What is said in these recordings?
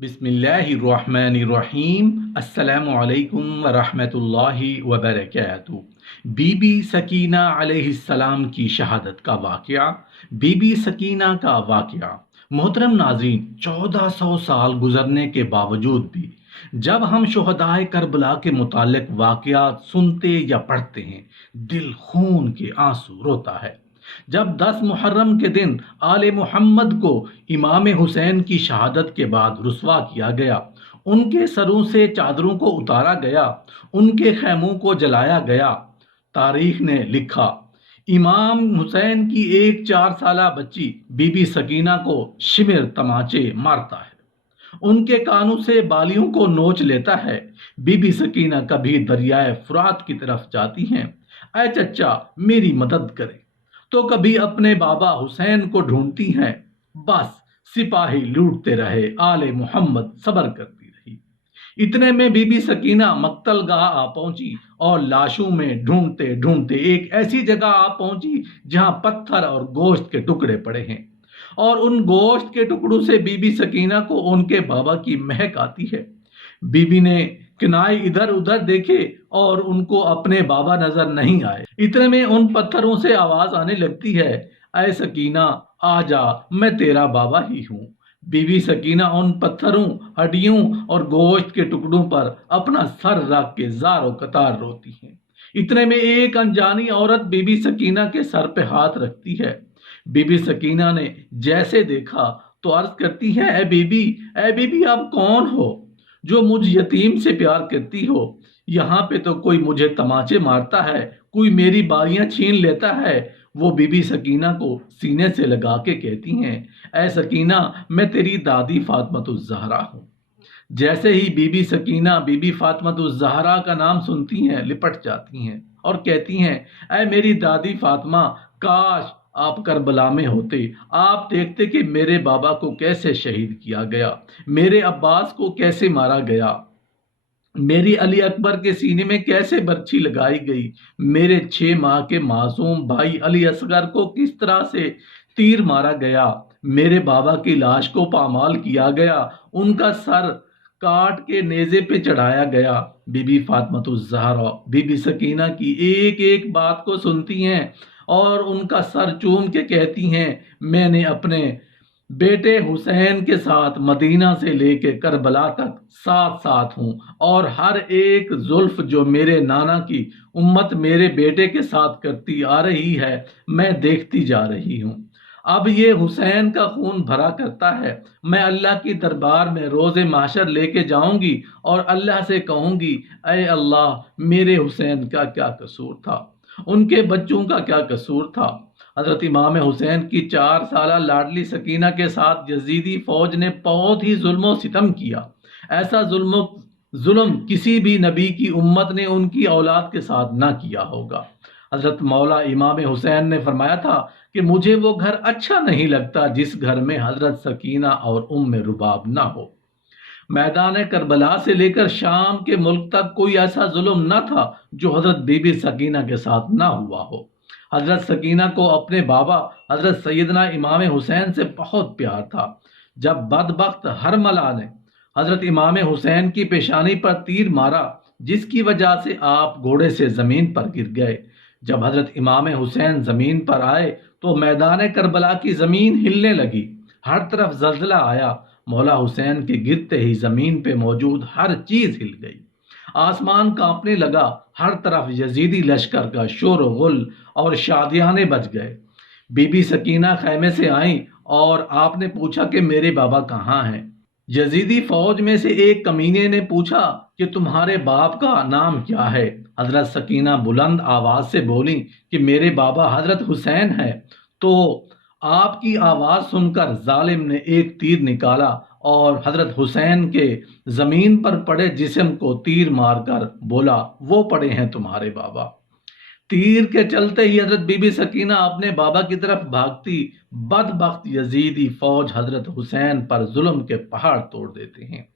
बिस्मिल्लाहिर्रहमानिर्रहीम। अस्सलाम वालेकुम वरहमतुल्लाहि वबरकातुहू। बीबी सकीना अलैहिस्सलाम की शहादत का वाक़या। बीबी सकीना का वाक़या। मोहतरम नाज़रीन, 1400 साल गुजरने के बावजूद भी जब हम शुहदाए करबला के मुतालिक वाक़यात सुनते या पढ़ते हैं, दिल खून के आंसू रोता है। जब 10 मुहर्रम के दिन आले मोहम्मद को इमाम हुसैन की शहादत के बाद रुस्वा किया गया, उनके सरों से चादरों को उतारा गया, उनके खैमों को जलाया गया, तारीख ने लिखा, इमाम हुसैन की एक 4 साला बच्ची बीबी सकीना को शिमिर तमाचे मारता है, उनके कानों से बालियों को नोच लेता है। बीबी सकीना कभी दरियाए फुरात की तरफ जाती हैं, ऐ चच्चा मेरी मदद करें, तो कभी अपने बाबा हुसैन को ढूंढती हैं। बस सिपाही लूटते रहे, आले मोहम्मद सबर करती रही। इतने में बीबी सकीना मक्तल गाह आ पहुंची और लाशों में ढूंढते ढूंढते एक ऐसी जगह आ पहुंची जहां पत्थर और गोश्त के टुकड़े पड़े हैं, और उन गोश्त के टुकड़ों से बीबी सकीना को उनके बाबा की महक आती है। बीबी ने किनारे इधर उधर देखे और उनको अपने बाबा नजर नहीं आए। इतने में उन पत्थरों से आवाज आने लगती है, ऐ सकीना आ जा, मैं तेरा बाबा ही हूँ। बीबी सकीना उन पत्थरों, हड्डियों और गोश्त के टुकड़ों पर अपना सर रख के जारो कतार रोती हैं। इतने में एक अनजानी औरत बीबी सकीना के सर पे हाथ रखती है। बीबी सकीना ने जैसे देखा तो अर्ज करती है, ए बीबी आप कौन हो जो मुझ यतीम से प्यार करती हो? यहाँ पे तो कोई मुझे तमाचे मारता है, कोई मेरी बालियां छीन लेता है। वो बीबी सकीना को सीने से लगा के कहती हैं, ऐ सकीना मैं तेरी दादी फातिमा हूँ। जैसे ही बीबी सकीना बीबी फातिमा ज़हरा का नाम सुनती हैं, लिपट जाती हैं और कहती हैं, ऐ मेरी दादी फातिमा, काश आप करबला में होते, आप देखते कि मेरे बाबा को कैसे शहीद किया गया, मेरे अब्बास को कैसे मारा गया, मेरी अली अकबर के सीने में कैसे बर्छी लगाई गई, मेरे 6 माह के मासूम भाई अली असगर को किस तरह से तीर मारा गया, मेरे बाबा की लाश को पामाल किया गया, उनका सर काट के नेज़े पे चढ़ाया गया। बीबी फातिमा ज़हरा बीबी सकीना की एक एक बात को सुनती हैं और उनका सर चूम के कहती हैं, मैंने अपने बेटे हुसैन के साथ मदीना से लेके करबला तक साथ साथ हूँ, और हर एक जुल्फ जो मेरे नाना की उम्मत मेरे बेटे के साथ करती आ रही है, मैं देखती जा रही हूँ। अब ये हुसैन का खून भरा करता है। मैं अल्लाह की दरबार में रोज़े माशर लेके जाऊंगी और अल्लाह से कहूंगी, ऐ अल्लाह मेरे हुसैन का क्या कसूर था, उनके बच्चों का क्या कसूर था। हजरत इमाम हुसैन की 4 साला लाडली सकीना के साथ यजीदी फौज ने बहुत ही जुल्म सितम किया। ऐसा जुल्म किसी भी नबी की उम्मत ने उनकी औलाद के साथ ना किया होगा। हजरत मौला इमाम हुसैन ने फरमाया था कि मुझे वो घर अच्छा नहीं लगता जिस घर में हजरत सकीना और उम्मे रुबाब ना हो। मैदान करबला से लेकर शाम के मुल्क तक कोई ऐसा जुल्म न था जो हजरत बीबी सकीना के साथ ना हुआ हो। हजरत सकीना को अपने बाबा हजरत सैयदना इमाम हुसैन से बहुत प्यार था। जब बदबख्त हरमला ने हजरत इमाम हुसैन की पेशानी पर तीर मारा, जिसकी वजह से आप घोड़े से जमीन पर गिर गए, जब हजरत इमाम हुसैन जमीन पर आए तो मैदान करबला की जमीन हिलने लगी, हर तरफ जल्जला आया। मौला हुसैन के गिरते ही जमीन पे मौजूद हर चीज हिल गई, आसमान कांपने लगा, हर तरफ यजीदी लश्कर का शोर गुल और शादियाने बज गए। बीबी सकीना खैमे से आई और आपने पूछा कि मेरे बाबा कहाँ हैं। यजीदी फौज में से एक कमीने ने पूछा कि तुम्हारे बाप का नाम क्या है। हजरत सकीना बुलंद आवाज से बोली कि मेरे बाबा हजरत हुसैन है। तो आपकी आवाज सुनकर जालिम ने एक तीर निकाला और हजरत हुसैन के जमीन पर पड़े जिस्म को तीर मारकर बोला, वो पड़े हैं तुम्हारे बाबा। तीर के चलते ही हजरत बीबी सकीना अपने बाबा की तरफ भागती। बदबख्त यजीदी फौज हजरत हुसैन पर जुल्म के पहाड़ तोड़ देते हैं।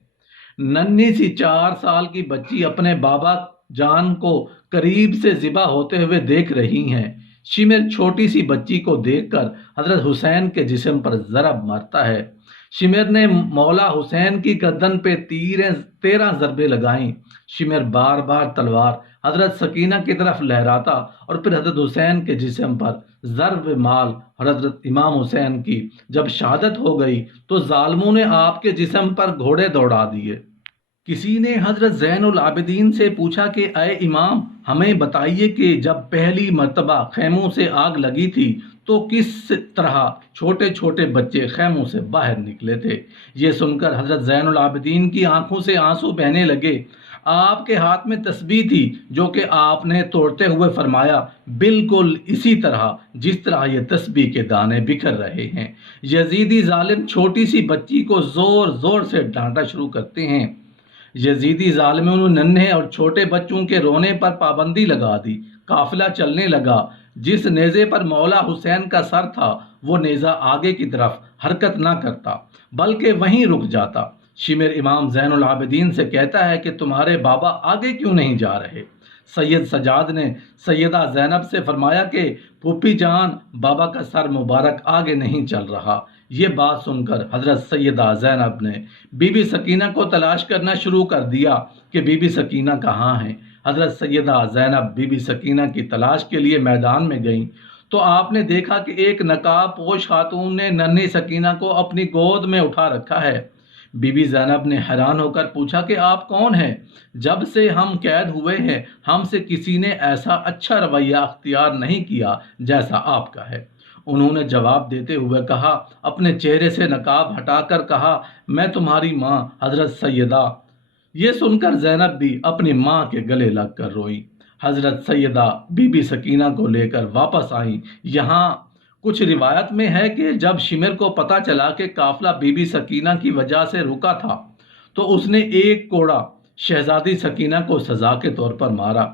नन्ही सी 4 साल की बच्ची अपने बाबा जान को करीब से जिबा होते हुए देख रही हैं। शिमिर छोटी सी बच्ची को देखकर हजरत हुसैन के जिस्म पर जरब मारता है। शिमिर ने मौला हुसैन की गर्दन पे 13 ज़रबे लगाईं। शिमिर बार बार तलवार हजरत सकीना की तरफ लहराता और फिर हजरत हुसैन के जिस्म पर ज़रब माल। और हजरत इमाम हुसैन की जब शहादत हो गई तो जालिमों ने आपके जिस्म पर घोड़े दौड़ा दिए। किसी ने हजरत ज़ैनुल आबिदीन से पूछा कि अय इमाम, हमें बताइए कि जब पहली मर्तबा खैमों से आग लगी थी तो किस तरह छोटे छोटे बच्चे खैमों से बाहर निकले थे। ये सुनकर हजरत ज़ैनुल आबिदीन की आंखों से आंसू बहने लगे। आपके हाथ में तस्बीह थी जो कि आपने तोड़ते हुए फरमाया, बिल्कुल इसी तरह जिस तरह ये तस्बीह के दाने बिखर रहे हैं। यजीदी जालिम छोटी सी बच्ची को जोर जोर से डांटा शुरू करते हैं। यजीदी ज़ालिमों ने नन्हे और छोटे बच्चों के रोने पर पाबंदी लगा दी। काफिला चलने लगा। जिस नेज़े पर मौला हुसैन का सर था वो नेज़ा आगे की तरफ हरकत ना करता बल्कि वहीं रुक जाता। शिमिर इमाम ज़ैनुल आबिदीन से कहता है कि तुम्हारे बाबा आगे क्यों नहीं जा रहे। सैयद सजाद ने सैयदा ज़ैनब से फरमाया कि फूफी जान, बाबा का सर मुबारक आगे नहीं चल रहा। ये बात सुनकर हजरत सैयदा ज़ैनब ने बीबी सकीना को तलाश करना शुरू कर दिया कि बीबी सकीना कहाँ है। हजरत सैयदा ज़ैनब बीबी सकीना की तलाश के लिए मैदान में गईं तो आपने देखा कि एक नकाब पोश खातून ने नन्ही सकीना को अपनी गोद में उठा रखा है। बीबी ज़ैनब ने हैरान होकर पूछा कि आप कौन हैं? जब से हम कैद हुए हैं हमसे किसी ने ऐसा अच्छा रवैया अख्तियार नहीं किया जैसा आपका है। उन्होंने जवाब देते हुए कहा, अपने चेहरे से नकाब हटाकर कहा, मैं तुम्हारी माँ हजरत सैयदा। ये सुनकर ज़ैनब भी अपनी माँ के गले लगकर रोई। हजरत सैयदा बीबी सकीना को लेकर वापस आई। यहाँ कुछ रिवायत में है कि जब शिमिर को पता चला कि काफिला बीबी सकीना की वजह से रुका था तो उसने एक कोड़ा शहजादी सकीना को सजा के तौर पर मारा।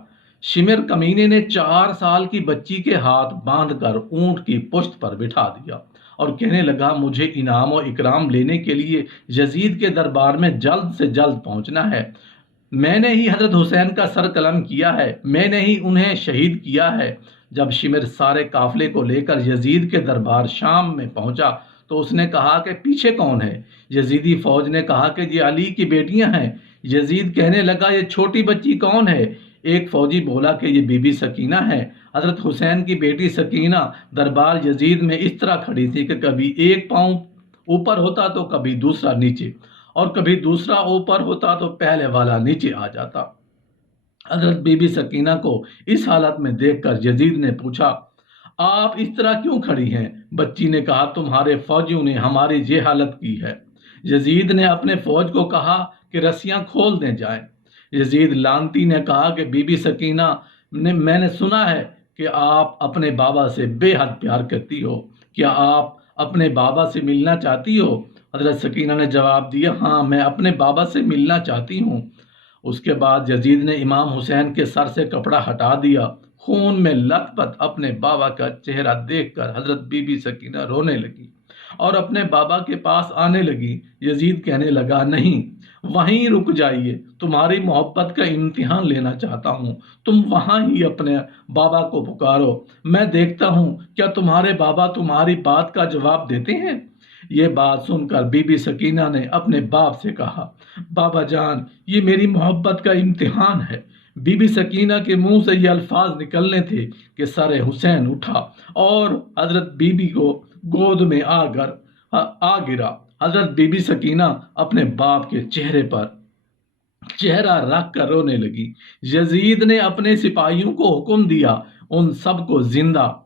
शिमिर कमीने ने 4 साल की बच्ची के हाथ बांधकर ऊंट की पुश्त पर बिठा दिया और कहने लगा, मुझे इनाम और इकराम लेने के लिए यजीद के दरबार में जल्द से जल्द पहुंचना है। मैंने ही हजरत हुसैन का सर कलम किया है, मैंने ही उन्हें शहीद किया है। जब शिमिर सारे काफिले को लेकर यजीद के दरबार शाम में पहुंचा तो उसने कहा कि पीछे कौन है। यजीदी फौज ने कहा कि ये अली की बेटियां हैं। यजीद कहने लगा, ये छोटी बच्ची कौन है? एक फौजी बोला कि ये बीबी सकीना है। हजरत हुसैन की बेटी सकीना दरबार यजीद में इस तरह खड़ी थी कि कभी एक पाँव ऊपर होता तो कभी दूसरा नीचे, और कभी दूसरा ऊपर होता तो पहले वाला नीचे आ जाता। हजरत बीबी सकीना को इस हालत में देखकर यजीद ने पूछा, आप इस तरह क्यों खड़ी हैं? बच्ची ने कहा, तुम्हारे फौजियों ने हमारी ये हालत की है। यजीद ने अपने फौज को कहा कि रस्सियां खोल दें जाए। यजीद लानती ने कहा कि बीबी सकीना मैंने सुना है कि आप अपने बाबा से बेहद प्यार करती हो। क्या आप अपने बाबा से मिलना चाहती हो? हजरत सकीना ने जवाब दिया, हाँ, मैं अपने बाबा से मिलना चाहती हूँ। उसके बाद यजीद ने इमाम हुसैन के सर से कपड़ा हटा दिया। खून में लथपथ अपने बाबा का चेहरा देखकर हजरत बीबी सकीना रोने लगी और अपने बाबा के पास आने लगी। यजीद कहने लगा, नहीं, वहीं रुक जाइए, तुम्हारी मोहब्बत का इम्तिहान लेना चाहता हूँ। तुम वहाँ ही अपने बाबा को पुकारो, मैं देखता हूँ क्या तुम्हारे बाबा तुम्हारी बात का जवाब देते हैं। ये बात सुनकर बीबी सकीना ने अपने बाप से कहा, बाबा जान, ये मेरी मोहब्बत का इम्तिहान है। बीबी सकीना के मुंह से ये अल्फाज निकलने थे कि सर हुसैन उठा और हजरत बीबी को गोद में आ गिरा। हजरत बीबी सकीना अपने बाप के चेहरे पर चेहरा रख कर रोने लगी। यजीद ने अपने सिपाहियों को हुक्म दिया, उन सबको जिंदा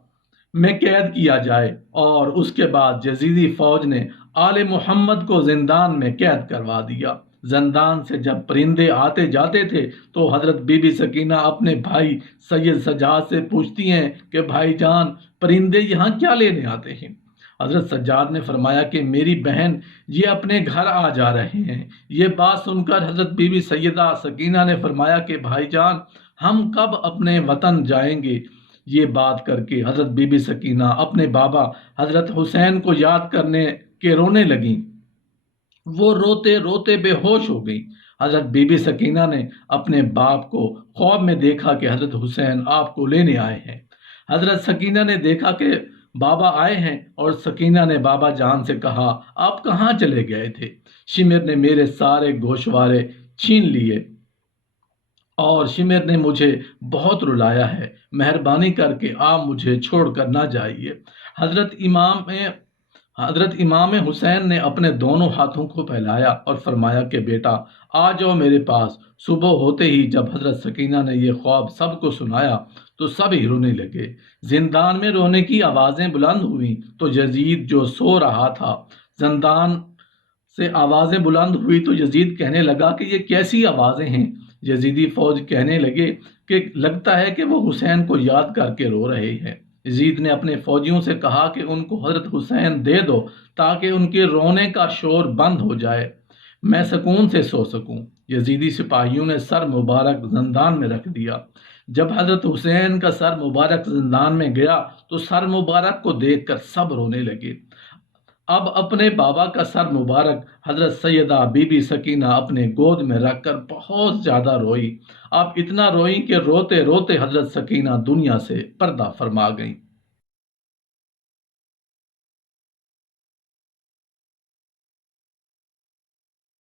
में कैद किया जाए, और उसके बाद यजीदी फौज ने आले मोहम्मद को जिंदान में कैद करवा दिया। जिंदान से जब परिंदे आते जाते थे तो हजरत बीबी सकीना अपने भाई सैयद सज्जाद से पूछती हैं कि भाईजान, परिंदे यहाँ क्या लेने आते हैं? हजरत सज्जाद ने फरमाया कि मेरी बहन, ये अपने घर आ जा रहे हैं। ये बात सुनकर हजरत बीबी सैयदा सकीना ने फरमाया कि भाईजान, हम कब अपने वतन जाएंगे? ये बात करके हजरत बीबी सकीना अपने बाबा हजरत हुसैन को याद करने के रोने लगी। वो रोते रोते बेहोश हो गई। हजरत बीबी सकीना ने अपने बाप को ख्वाब में देखा कि हजरत हुसैन आपको लेने आए हैं। हजरत सकीना ने देखा कि بابا آئے ہیں۔ اور سکینہ نے بابا جان سے کہا، آپ کہاں چلے گئے تھے؟ شمر نے میرے سارے گوشوارے چھین لیے اور شمر نے مجھے بہت رلایا ہے، مہربانی کر کے آپ مجھے چھوڑ کر نہ جائیے۔ حضرت امام حسین نے اپنے دونوں ہاتھوں کو پھیلایا اور فرمایا کہ بیٹا آ جاؤ میرے پاس۔ صبح ہوتے ہی جب حضرت سکینہ نے یہ خواب سب کو سنایا تو سب ہی رونے لگے۔ زندان میں رونے کی آوازیں بلند ہوئیں تو یزید جو سو رہا تھا، زندان سے آوازیں بلند ہوئی تو یزید کہنے لگا کہ یہ کیسی آوازیں ہیں؟ یزیدی فوج کہنے لگے کہ لگتا ہے کہ وہ حسین کو یاد کر کے رو رہے ہیں۔ یزید نے اپنے فوجیوں سے کہا کہ ان کو حضرت حسین دے دو تاکہ ان کے رونے کا شور بند ہو جائے، میں سکون سے سو سکوں۔ یزیدی سپاہیوں نے سر مبارک زندان میں رکھ دیا۔ جب حضرت حسین کا سر مبارک زندان میں گیا تو سر مبارک کو دیکھ کر سب رونے لگے۔ اب اپنے بابا کا سر مبارک حضرت سیدہ بی بی سکینہ اپنے گود میں رکھ کر بہت زیادہ روئی۔ اب اتنا روئی کہ روتے روتے حضرت سکینہ دنیا سے پردہ فرما گئیں۔